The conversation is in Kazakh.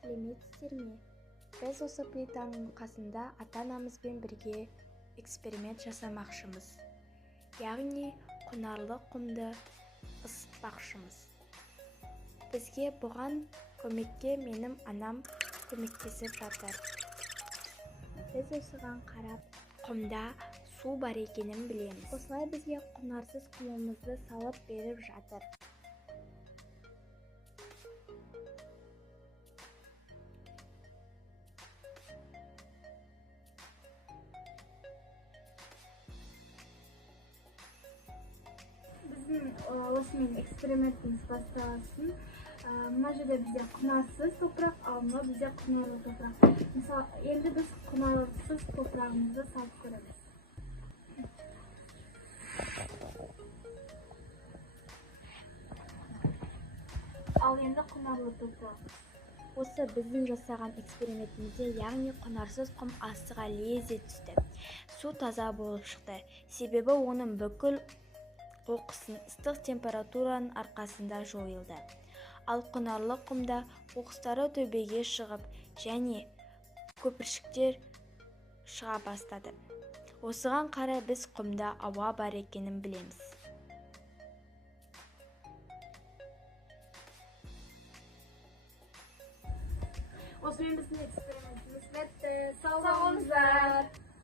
Сәлеметсіздер ме? Біз осы плитаның қасында ата-анамызбен бірге эксперимент жасамақшымыз. Яғни құнарлы құмды ысытпақшымыз. Бізге бұған көмекке менің анам көмектесіп жатыр. Біз осыған қарап, құмда су бар екенін білеміз. Осылай бізге құнарсыз құмымызды салып беріп жатыр. Біздің осымен экспериментіміз басталсын. Мына жерде бізде құнарсыз топырақ, ал мына бізде құнарлы топырақ. Мысалы, енді біз құнарсыз топырағымызды салып көреміз. Ал енді құнарлы топырақ. Осы біздің жасаған экспериментімізде, яғни құнарсыз құм астыға лезде түсті. Су таза болып шықты. Себебі оның бүкіл қоқысын ыстық температураның арқасында жойылды. Ал құнарлы құмда қоқыстары төбеге шығып, және көпіршіктер шыға бастады. Осыған қарай біз құмда ауа бар екенін білеміз. Осымен біздің экспериментіміз бітті. Сау болыңыздар.